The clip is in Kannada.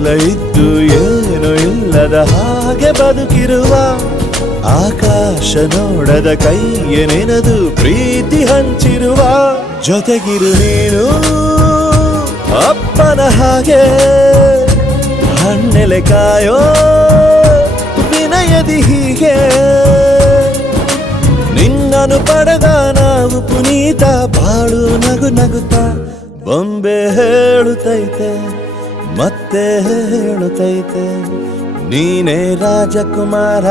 ಎಲ್ಲ ಇದ್ದು ಏನು ಇಲ್ಲದ ಹಾಗೆ ಬದುಕಿರುವ ಆಕಾಶ ನೋಡದ ಕೈಯ ನೆನೆದು ಪ್ರೀತಿ ಹಂಚಿರುವ ಜೊತೆಗಿರು ನೀನು ಅಪ್ಪನ ಹಾಗೆ ಹಣ್ಣೆಲೆ ಕಾಯೋ ವಿನಯದಿ ಹೀಗೆ ನಿನ್ನನು ಪಡೆದ ನಾವು ಪುನೀತ ಬಾಳು ನಗು ನಗುತ್ತಾ ಬೊಂಬೆ ಹೇಳುತ್ತೈತೆ ಮತ್ತೆ ಹೇಳುತ್ತೈತೆ ನೀನೇ ರಾಜಕುಮಾರ.